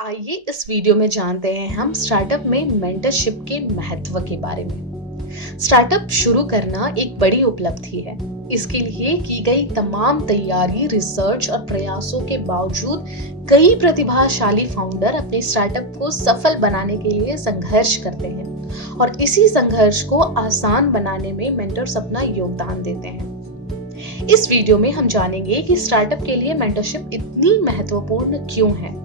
आइए इस वीडियो में जानते हैं हम स्टार्टअप में मेंटरशिप के महत्व के बारे में। स्टार्टअप शुरू करना एक बड़ी उपलब्धि है। इसके लिए की गई तमाम तैयारी, रिसर्च और प्रयासों के बावजूद कई प्रतिभाशाली फाउंडर अपने स्टार्टअप को सफल बनाने के लिए संघर्ष करते हैं और इसी संघर्ष को आसान बनाने में मेंटर्स अपना योगदान देते हैं। इस वीडियो में हम जानेंगे कि स्टार्टअप के लिए मेंटरशिप इतनी महत्वपूर्ण क्यों है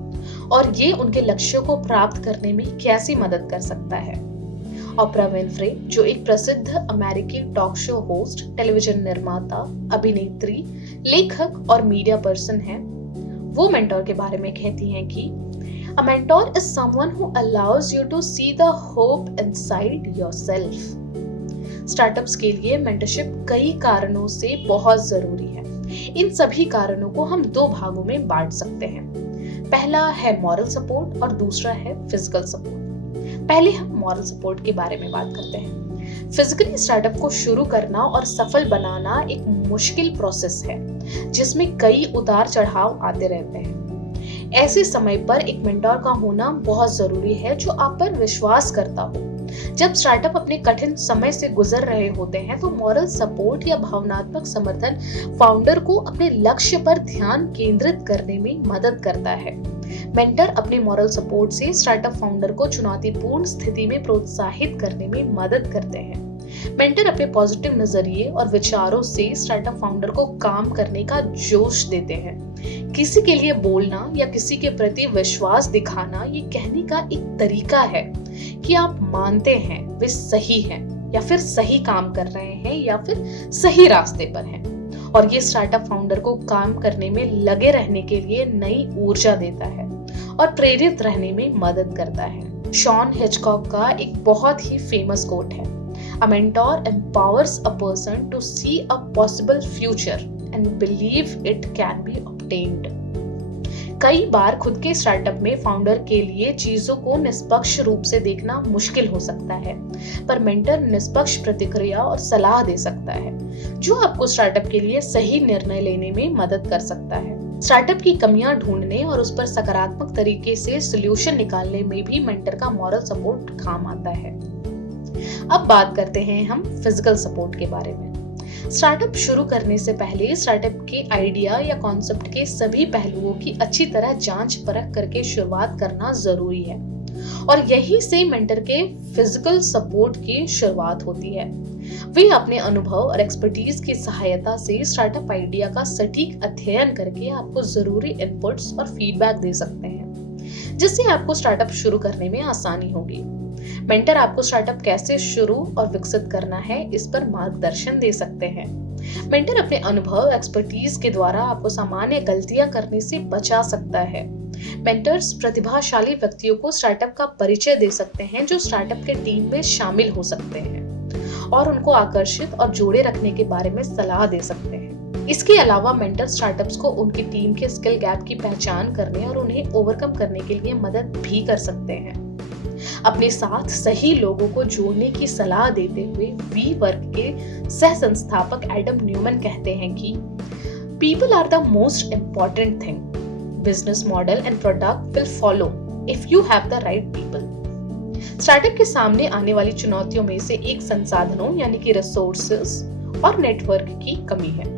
और ये उनके लक्ष्यों को प्राप्त करने में कैसी मदद कर सकता है। ओपरा विनफ्रे, जो एक प्रसिद्ध अमेरिकी टॉक शो होस्ट, टेलीविजन निर्माता, अभिनेत्री, लेखक और मीडिया पर्सन है, वो मेंटोर के बारे में कहती हैं कि A mentor is someone who allows you to see the hope inside yourself. Startups के लिए मेंटरशिप कई कारणों से बहुत जरूरी है। इन सभी कारणों को हम दो भागों में बांट सकते हैं। पहला है मॉरल सपोर्ट और दूसरा है फिजिकल सपोर्ट। पहले हम मॉरल सपोर्ट के बारे में बात करते हैं। फिजिकली स्टार्टअप को शुरू करना और सफल बनाना एक मुश्किल प्रोसेस है जिसमें कई उतार चढ़ाव आते रहते हैं। ऐसे समय पर एक मेंटोर का होना बहुत जरूरी है जो आप पर विश्वास करता हो। जब स्टार्टअप अपने कठिन समय से गुजर रहे होते हैं तो मॉरल सपोर्ट या भावनात्मक समर्थन फाउंडर को अपने लक्ष्य पर ध्यान केंद्रित करने में मदद करता है। मेंटर अपने मॉरल सपोर्ट से स्टार्टअप फाउंडर को चुनौतीपूर्ण स्थिति में प्रोत्साहित करने में मदद करते हैं। मेंटर अपने पॉजिटिव नजरिए और विचारों से स्टार्टअप फाउंडर को काम करने का जोश देते हैं। किसी के लिए बोलना या किसी के प्रति विश्वास दिखाना ये कहने का एक तरीका है कि आप मानते हैं वे सही हैं या फिर सही काम कर रहे हैं या फिर सही रास्ते पर हैं, और ये स्टार्टअप फाउंडर को काम करने में लगे रहने के लिए नई ऊर्जा देता है और प्रेरित रहने में मदद करता है। शॉन हिचकॉक का एक बहुत ही फेमस कोट है, A mentor empowers a person to see a possible future and believe it can be obtained. कई बार खुद के स्टार्टअप में फाउंडर के लिए चीजों को निष्पक्ष रूप से देखना मुश्किल हो सकता है, पर मेंटर निष्पक्ष प्रतिक्रिया और सलाह दे सकता है जो आपको स्टार्टअप के लिए सही निर्णय लेने में मदद कर सकता है। स्टार्टअप की कमियां ढूंढने और उस पर सकारात्मक तरीके से सॉल्यूशन निकालने में भी मेंटर का मॉरल सपोर्ट काम आता है। अब बात करते हैं हम फिजिकल सपोर्ट के बारे में। स्टार्टअप शुरू करने से पहले स्टार्टअप के आइडिया या कॉन्सेप्ट के सभी पहलुओं की अच्छी तरह जांच परख करके शुरुआत करना जरूरी है, और यही से मेंटर के फिजिकल सपोर्ट की शुरुआत होती है। वे अपने अनुभव और एक्सपर्टीज की सहायता से स्टार्टअप आइडिया का सटीक अध्ययन करके आपको जरूरी इनपुट्स और फीडबैक दे सकते हैं जिससे आपको स्टार्टअप शुरू करने में आसानी होगी। मेंटर आपको स्टार्टअप कैसे शुरू और विकसित करना है इस पर मार्गदर्शन दे सकते हैं। मेंटर अपने अनुभव, एक्सपर्टीज के द्वारा आपको सामान्य गलतियां करने से बचा सकता है। मेंटर्स प्रतिभाशाली व्यक्तियों को स्टार्टअप का परिचय दे सकते हैं जो स्टार्टअप के टीम में शामिल हो सकते हैं और उनको आकर्षित और जोड़े रखने के बारे में सलाह दे सकते हैं। इसके अलावा मेंटर स्टार्टअप्स को उनकी टीम के स्किल गैप की पहचान करने और उन्हें ओवरकम करने के लिए मदद भी कर सकते हैं। अपने साथ सही लोगों को जोड़ने की सलाह देते हुए वी वर्क के सह संस्थापक एडम न्यूमैन कहते हैं कि people are the most important thing, business model and product will follow if you have the right people. Startup के सामने आने वाली चुनौतियों में से एक संसाधनों यानी कि रिसोर्सेज और नेटवर्क की कमी है।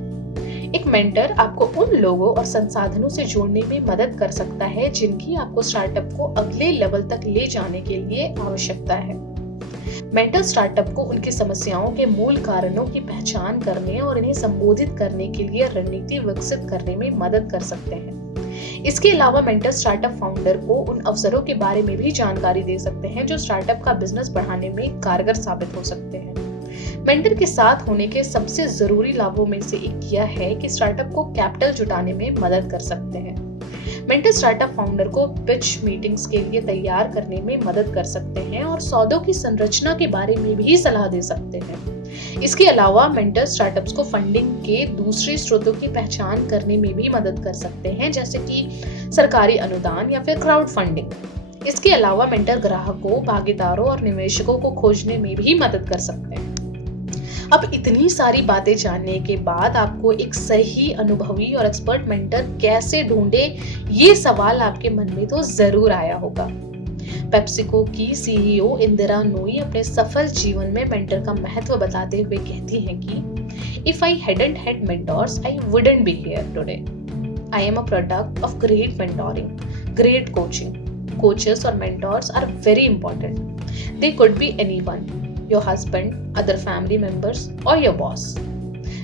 एक मेंटर आपको उन लोगों और संसाधनों से जोड़ने में मदद कर सकता है जिनकी आपको स्टार्टअप को अगले लेवल तक ले जाने के लिए आवश्यकता है। मेंटर स्टार्टअप को उनकी समस्याओं के मूल कारणों की पहचान करने और इन्हें संबोधित करने के लिए रणनीति विकसित करने में मदद कर सकते हैं। इसके अलावा मेंटर स्टार्टअप फाउंडर को उन अवसरों के बारे में भी जानकारी दे सकते हैं जो स्टार्टअप का बिजनेस बढ़ाने में कारगर साबित हो सकते हैं। मेंटर के साथ होने के सबसे जरूरी लाभों में से एक यह है कि स्टार्टअप को कैपिटल जुटाने में मदद कर सकते हैं। मेंटर स्टार्टअप फाउंडर को पिच मीटिंग्स के लिए तैयार करने में मदद कर सकते हैं और सौदों की संरचना के बारे में भी सलाह दे सकते हैं। इसके अलावा मेंटर स्टार्टअप्स को फंडिंग के दूसरे स्रोतों की पहचान करने में भी मदद कर सकते हैं, जैसे कि सरकारी अनुदान या फिर क्राउड फंडिंग। इसके अलावा मेंटर ग्राहकों, भागीदारों और निवेशकों को खोजने में भी मदद कर सकते हैं। अब इतनी सारी बातें जानने के बाद आपको एक सही अनुभवी और एक्सपर्ट मेंटर कैसे ढूंढे, ये सवाल आपके मन में तो जरूर आया होगा। पेप्सिको की सीईओ इंदिरा नूई अपने सफल जीवन में मेंटर का महत्व बताते हुए कहती हैं कि if I hadn't had mentors, I wouldn't be here today. I am a product of great mentoring, great coaching. Coaches or mentors are very important. They could be anyone, your husband, other family members or your boss.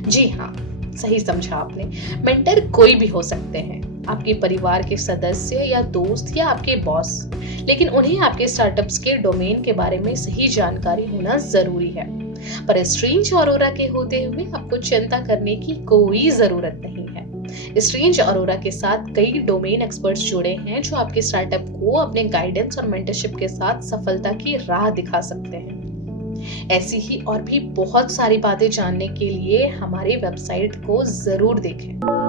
जी हाँ, सही समझा आपने। Mentor कोई भी हो सकते हैं, आपके परिवार के सदस्य या दोस्त या आपके बॉस, लेकिन उन्हें आपके स्टार्टअप्स के डोमेन के बारे में सही जानकारी होना जरूरी है। पर स्ट्रेंज अरोरा के होते हुए आपको चिंता करने की कोई जरूरत नहीं है। स्ट्रेंज अरोरा के साथ कई डोमेन एक्सपर्ट्स जुड़े हैं जो आपके स्टार्टअप को अपने गाइडेंस और मेंटरशिप के साथ सफलता की राह दिखा सकते हैं। ऐसी ही और भी बहुत सारी बातें जानने के लिए हमारी वेबसाइट को जरूर देखें।